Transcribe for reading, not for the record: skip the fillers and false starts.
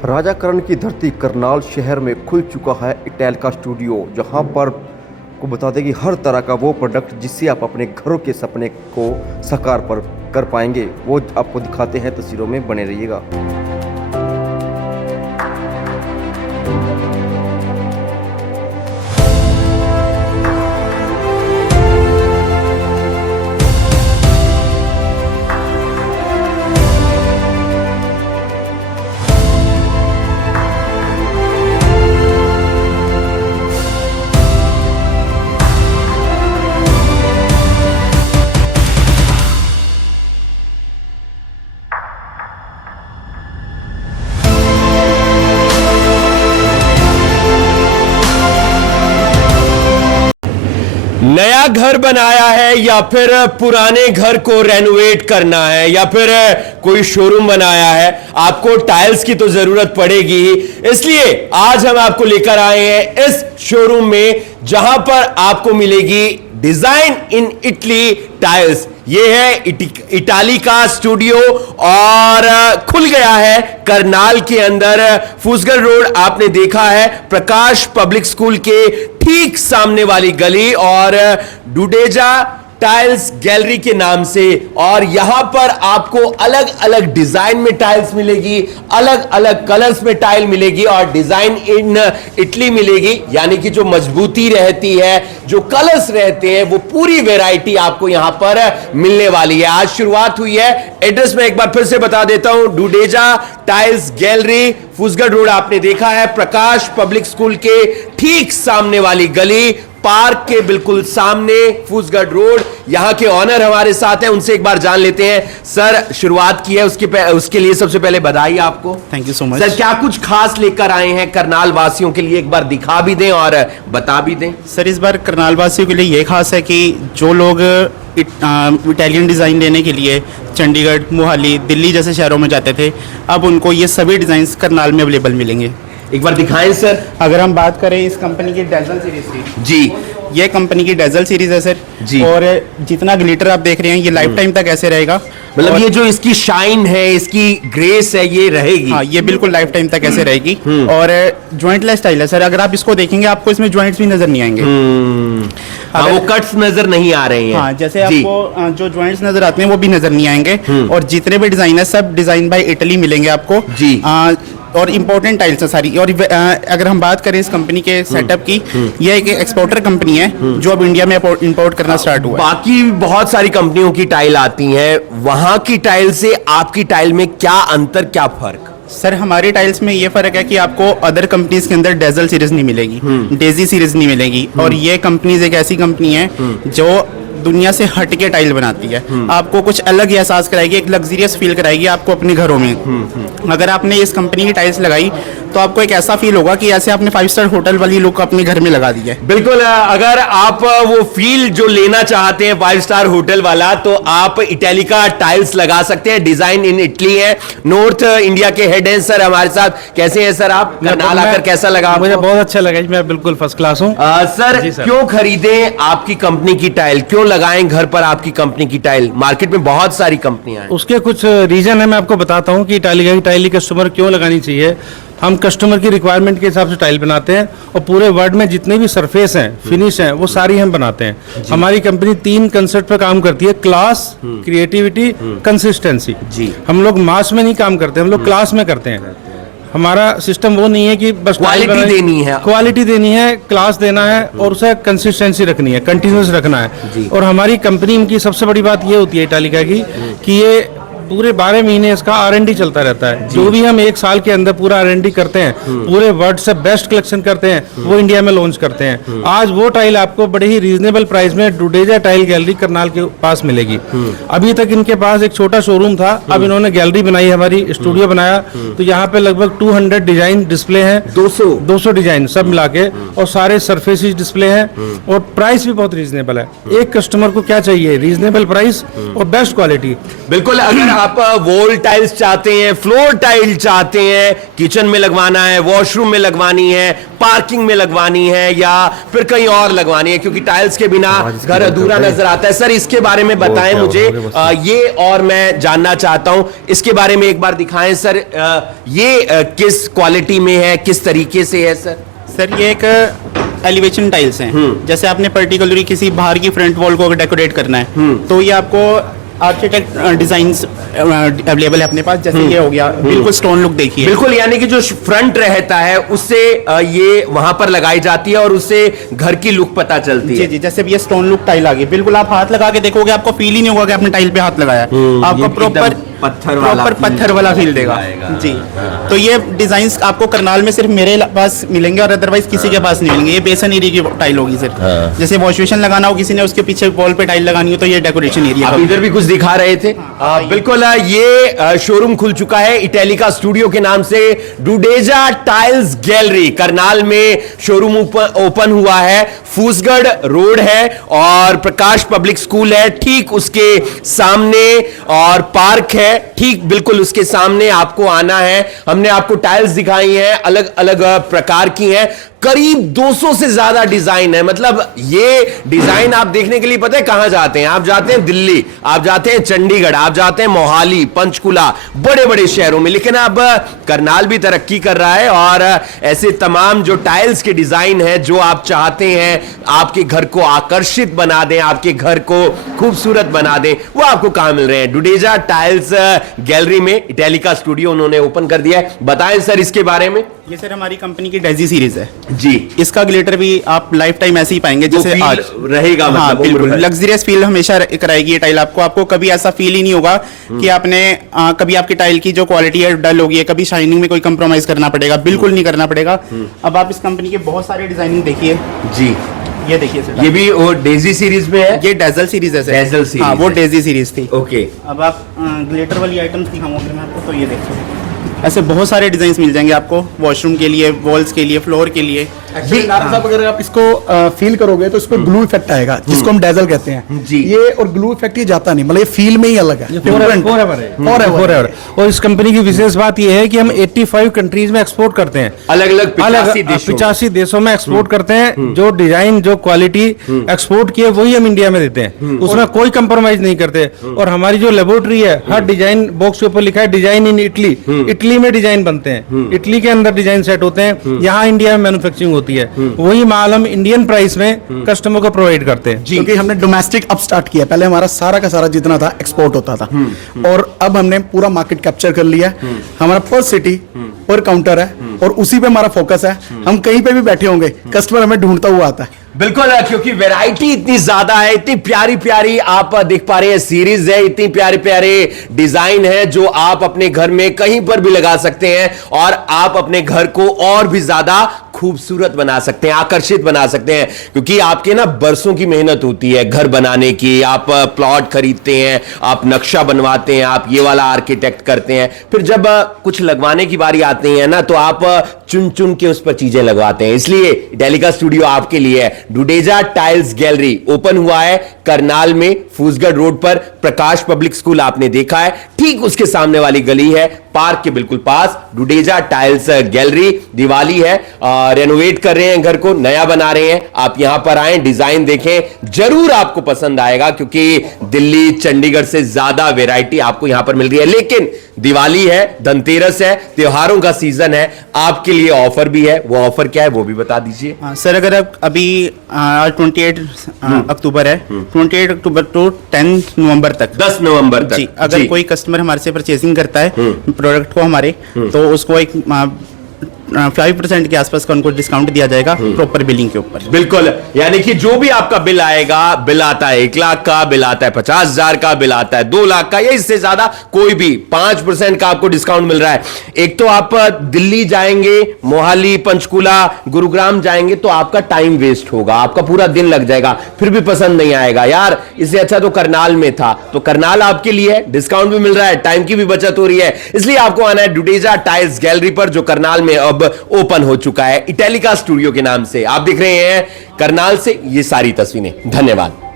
राजाकरण की धरती करनाल शहर में खुल चुका है इटैलिका स्टूडियो, जहां पर को बता दें कि हर तरह का वो प्रोडक्ट जिससे आप अपने घरों के सपने को साकार पर कर पाएंगे, वो आपको दिखाते हैं। तस्वीरों में बने रहिएगा। नया घर बनाया है या फिर पुराने घर को रेनोवेट करना है या फिर कोई शोरूम बनाया है, आपको टाइल्स की तो जरूरत पड़ेगी ही। इसलिए आज हम आपको लेकर आए हैं इस शोरूम में, जहां पर आपको मिलेगी डिजाइन इन इटली टाइल्स। ये है इटालिका स्टूडियो और खुल गया है करनाल के अंदर, फुसगल रोड। आपने देखा है प्रकाश पब्लिक स्कूल के ठीक सामने वाली गली और डुडेजा टाइल्स गैलरी के नाम से। और यहां पर आपको अलग अलग डिजाइन में टाइल्स मिलेगी, अलग अलग कलर्स में टाइल मिलेगी और डिजाइन इन इटली मिलेगी। यानी कि जो मजबूती रहती है, जो कलर्स रहते हैं, वो पूरी वैरायटी आपको यहां पर मिलने वाली है। आज शुरुआत हुई है। एड्रेस में एक बार फिर से बता देता हूं, डुडेजा टाइल्स गैलरी, फुसगल रोड। आपने देखा है प्रकाश पब्लिक स्कूल के ठीक सामने वाली गली, पार्क के बिल्कुल सामने फुसगल रोड। यहां के ऑनर हमारे साथ हैं, उनसे एक बार जान लेते हैं। सर, शुरुआत की है उसके लिए सबसे पहले बधाई आपको। Thank you so much. Sir, क्या कुछ खास लेकर आए हैं करनाल वासियों के लिए, एक बार दिखा भी दें और बता भी दें। सर, इस बार करनाल वासियों के लिए ये खास है कि जो लोग इटालियन डिज़ाइन लेने के लिए चंडीगढ़, मोहाली, दिल्ली जैसे शहरों में जाते थे, अब उनको ये सभी डिज़ाइंस करनाल में अवेलेबल मिलेंगे। एक बार दिखाएं सर। अगर हम बात करें इस कंपनी की डेजल सीरीज की, जी, ये कंपनी की डेजल सीरीज है सर जी। और जितना ग्लिटर आप देख रहे हैं ये लाइफ टाइम तक ऐसे रहेगा। मतलब ये जो इसकी शाइन है, इसकी ग्रेस है, ये रहेगी। हाँ, ये बिल्कुल लाइफ टाइम तक ऐसे रहेगी। और जॉइंटलेस स्टाइल है सर। अगर आप इसको देखेंगे आपको इसमें जॉइंट्स भी नजर नहीं आएंगे। हाँ, वो कट्स नजर नहीं आ रहे हैं। हाँ, जैसे आपको जो जॉइंट्स नजर आते हैं वो भी नजर नहीं आएंगे। और जितने भी डिजाइन है सब डिजाइन बाय इटली मिलेंगे आपको जी। और इम्पोर्टेंट टाइल्स है सारी। और अगर हम बात करें इस कंपनी के सेटअप की, यह एक एक्सपोर्टर कंपनी है जो अब इंडिया में इंपोर्ट करना स्टार्ट हुआ है। बाकी बहुत सारी कंपनियों की टाइल आती हैं, वहां की टाइल से आपकी टाइल में क्या अंतर, क्या फर्क? सर, हमारी टाइल्स में ये फर्क है कि आपको अदर कंपनीज के अंदर डेजल सीरीज नहीं मिलेगी, डेजी सीरीज नहीं मिलेगी। और ये कंपनीज एक ऐसी कंपनी है जो दुनिया से हट के टाइल बनाती है। आपको कुछ अलग ही एहसास कराएगी, एक लग्जरियस फील कराएगी आपको अपने घरों में। अगर आपने इस कंपनी की टाइल्स लगाई तो आपको एक ऐसा फील होगा कि ऐसे आपने 5 स्टार होटल वाली लुक अपने घर में लगा दी है। बिल्कुल। अगर आप वो फील जो लेना चाहते हैं 5 स्टार होटल वाला, तो आप इटैलिका टाइल्स लगा सकते हैं। डिजाइन इन इटली है। नॉर्थ इंडिया के हेड हैं सर हमारे साथ। कैसे हैं सर आप? करनाल आकर कैसा लगा? मुझे बहुत अच्छा लगा, मैं बिल्कुल फर्स्ट क्लास हूँ। सर, क्यों खरीदें आपकी कंपनी की टाइल, क्यों लगाएं घर पर आपकी कंपनी की टाइल? मार्केट में बहुत सारी कंपनियां हैं। उसके कुछ रीजन है, मैं आपको बताता हूँ कि इटालिका की टाइल कस्टमर क्यों लगानी चाहिए। हम कस्टमर की रिक्वायरमेंट के हिसाब से टाइल बनाते हैं और पूरे वर्ल्ड में जितने भी सरफेस हैं, फिनिश हैं, वो सारी हम बनाते हैं। हमारी कंपनी 3 कंसेप्ट पर काम करती है: क्लास, क्रिएटिविटी, कंसिस्टेंसी। जी, हम लोग मास में नहीं काम करते, हम लोग क्लास में करते हैं। हमारा सिस्टम वो नहीं है कि बस क्वालिटी देनी है, क्वालिटी देनी है, क्लास देना है और उसे कंसिस्टेंसी रखनी है, कंटिन्यूस रखना है। और हमारी कंपनी की सबसे बड़ी बात ये होती है इटालिका की कि ये पूरे 12 महीने इसका R&D चलता रहता है। जो भी हम 1 साल के अंदर पूरा R&D करते हैं, पूरे वर्ल्ड से बेस्ट कलेक्शन करते हैं, वो इंडिया में लॉन्च करते हैं। आज वो टाइल आपको बड़े ही रीजनेबल प्राइस में डुडेजा टाइल गैलरी करनाल के पास मिलेगी। अभी तक इनके पास एक छोटा शोरूम था, अब इन्होंने गैलरी बनाई, हमारी स्टूडियो बनाया। तो यहाँ पे लगभग 200 डिजाइन डिस्प्ले हैं, 200 डिजाइन सब मिला के, और सारे सरफेसेस डिस्प्ले हैं और प्राइस भी बहुत रीजनेबल है। एक कस्टमर को क्या चाहिए? रीजनेबल प्राइस और बेस्ट क्वालिटी। बिल्कुल। अगर आप वॉल टाइल्स चाहते हैं, फ्लोर टाइल चाहते हैं, किचन में लगवाना है, वॉशरूम में लगवानी है, पार्किंग में लगवानी है, या फिर कहीं और लगवानी है, क्योंकि टाइल्स के बिना घर अधूरा नजर आता है। सर इसके बारे में बताएं मुझे, ये और मैं जानना चाहता हूं, इसके बारे में एक बार दिखाएं सर। ये किस क्वालिटी में है, किस तरीके से है सर? सर ये एक एलिवेशन टाइल्स हैं। जैसे आपने पर्टिकुलरली किसी बाहर की फ्रंट वॉल को अगर डेकोरेट करना है तो ये आपको आर्किटेक्ट डिजाइन्स अवेलेबल है अपने पास। जैसे ये हो गया, बिल्कुल स्टोन लुक देखिए, बिल्कुल, यानी कि जो फ्रंट रहता है उससे ये वहां पर लगाई जाती है और उससे घर की लुक पता चलती है। जी, जैसे ये स्टोन लुक टाइल आ गई, बिल्कुल आप हाथ लगा के देखोगे आपको फील ही नहीं होगा कि आपने टाइल पे हाथ लगाया, आपको प्रॉपर पत्थर वाला फील देगा जी। तो ये डिजाइन आपको करनाल में सिर्फ मेरे पास मिलेंगे और अदरवाइज किसी के पास नहीं मिलेंगे। ये बेसन एरिया की टाइल होगी सिर्फ। जैसे वॉश बेसिन लगाना हो किसी ने, उसके पीछे वॉल पे टाइल लगानी हो, तो ये डेकोरेशन एरिया। इधर भी कुछ दिखा रहे थे। बिल्कुल, ये शोरूम खुल चुका है इटैलिका स्टूडियो के नाम से। डुडेजा टाइल्स गैलरी करनाल में शोरूम ओपन हुआ है। फूसगढ़ रोड है और प्रकाश पब्लिक स्कूल है ठीक उसके सामने, और पार्क है ठीक बिल्कुल उसके सामने। आपको आना है। हमने आपको टाइल्स दिखाई हैं, अलग अलग प्रकार की हैं। करीब 200 से ज्यादा डिजाइन है। मतलब ये डिजाइन आप देखने के लिए पता है कहां जाते हैं? आप जाते हैं दिल्ली, आप जाते हैं चंडीगढ़, आप जाते हैं मोहाली, पंचकुला, बड़े बड़े शहरों में। लेकिन अब करनाल भी तरक्की कर रहा है और ऐसे तमाम जो टाइल्स के डिजाइन है जो आप चाहते हैं आपके घर को आकर्षित बना दें, आपके घर को खूबसूरत बना दें, वो आपको कहां मिल रहे हैं? डुडेजा टाइल्स गैलरी में इटैलिका स्टूडियो उन्होंने ओपन कर दिया है। बताएं सर इसके बारे में। ये सर हमारी कंपनी की डेजी सीरीज है जी। इसका ग्लिटर भी आप लाइफ टाइम ऐसे ही पाएंगे जैसे आज रहेगा। हाँ, मतलब बिल्कुल लग्जरियस फील हमेशा कराएगी ये टाइल आपको। आपको कभी ऐसा फील ही नहीं होगा कि आपने कभी आपकी टाइल की जो क्वालिटी है डल होगी, कभी शाइनिंग में कोई कंप्रोमाइज करना पड़ेगा, बिल्कुल नहीं करना पड़ेगा। अब आप इस कंपनी के बहुत सारे डिजाइनिंग देखिए जी। ये देखिए सर, ये भी वो डेजी सीरीज में है। ये डेजल सीरीज है सर। डेजल सीरीज, हाँ, वो डेजी सीरीज थी। ओके। अब आप ग्लिटर वाली आइटम्स दिखाऊंगा मैं आपको, तो ये देखिए ऐसे बहुत सारे डिजाइन मिल जाएंगे आपको, वॉशरूम के लिए, वॉल्स के लिए, फ्लोर के लिए। साहब अगर आप इसको फील करोगे तो इस पर ग्लू इफेक्ट आएगा जिसको हम डेजल कहते हैं जी। ये और ग्लू इफेक्ट ये जाता नहीं, मतलब ये फील में ही अलग है। Forever। और इस कंपनी की विशेष बात यह है कि हम 85 कंट्रीज में एक्सपोर्ट करते हैं। अलग अलग 85 देशों में एक्सपोर्ट करते हैं। जो डिजाइन जो क्वालिटी एक्सपोर्ट की है वही हम इंडिया में देते हैं, उसमें कोई कंप्रोमाइज नहीं करते। और हमारी जो लेबोरेटरी है, हर डिजाइन बॉक्स के ऊपर लिखा है डिजाइन इन इटली। इटली में डिजाइन बनते हैं, इटली के अंदर डिजाइन सेट होते हैं, यहाँ इंडिया में मैन्युफैक्चरिंग होती है। वही माल हम इंडियन प्राइस में कस्टमर को प्रोवाइड करते हैं। क्योंकि हमने डोमेस्टिक अब स्टार्ट किया, पहले हमारा सारा का सारा जितना था एक्सपोर्ट होता था और अब हमने पूरा मार्केट कैप्चर कर लिया। हमारा पर सिटी पर काउंटर है और उसी पे हमारा फोकस है। हम कहीं पे भी बैठे होंगे, कस्टमर हमें ढूंढता हुआ आता है। बिल्कुल, क्योंकि वैरायटी इतनी ज्यादा है, इतनी प्यारी प्यारी आप देख पा रहे हैं सीरीज है, इतनी प्यारे प्यारे डिजाइन है जो आप अपने घर में कहीं पर भी लगा सकते हैं और आप अपने घर को और भी ज्यादा खूबसूरत बना सकते हैं, आकर्षित बना सकते हैं। क्योंकि आपके ना बरसों की मेहनत होती है घर बनाने की। आप प्लॉट खरीदते हैं, आप नक्शा बनवाते हैं, आप ये वाला आर्किटेक्ट करते हैं, फिर जब कुछ लगवाने की बारी आती है ना तो आप चुन चुन के उस पर चीजें लगवाते हैं। इसलिए इटैलिका स्टूडियो आपके लिए है। डुडेजा टाइल्स गैलरी ओपन हुआ है करनाल में, फूसगढ़ रोड पर। प्रकाश पब्लिक स्कूल आपने देखा है, ठीक उसके सामने वाली गली है, पार्क के बिल्कुल पास डुडेजा टाइल्स गैलरी। दिवाली है, रेनोवेट कर रहे हैं घर को, नया बना रहे हैं। आप यहां पर आए, डिजाइन देखें, जरूर आपको पसंद आएगा। क्योंकि दिल्ली चंडीगढ़ से ज्यादा वैरायटी आपको यहां पर मिल रही है। लेकिन दिवाली है, धनतेरस है, त्योहारों का सीजन है, आपके लिए ऑफर भी है। वो ऑफर क्या है वो भी बता दीजिए। सर अगर आप अभी आज 28 अक्टूबर है, 28 अक्टूबर टू 10 नवंबर तक, 10 नवंबर तक जी, अगर कोई कस्टमर हमारे से परचेसिंग करता है प्रोडक्ट को हमारे, तो उसको एक 5% के आसपास का उनको डिस्काउंट दिया जाएगा प्रॉपर बिलिंग के ऊपर। बिल्कुल, यानी कि जो भी आपका बिल आएगा, बिल आता है 1 लाख का, बिल आता है 50,000 का, बिल आता है 2 लाख का, या इससे ज्यादा कोई भी 5% का आपको डिस्काउंट मिल रहा है। एक तो आप दिल्ली जाएंगे, मोहाली, पंचकुला, गुरुग्राम जाएंगे तो आपका टाइम वेस्ट होगा, आपका पूरा दिन लग जाएगा, फिर भी पसंद नहीं आएगा। यार इससे अच्छा तो करनाल में था, तो करनाल आपके लिए है, डिस्काउंट भी मिल रहा है, टाइम की भी बचत हो रही है। इसलिए आपको आना है डुडेजा टाइल्स गैलरी पर, जो करनाल में अब ओपन हो चुका है इटैलिका स्टूडियो के नाम से। आप देख रहे हैं करनाल से ये सारी तस्वीरें। धन्यवाद।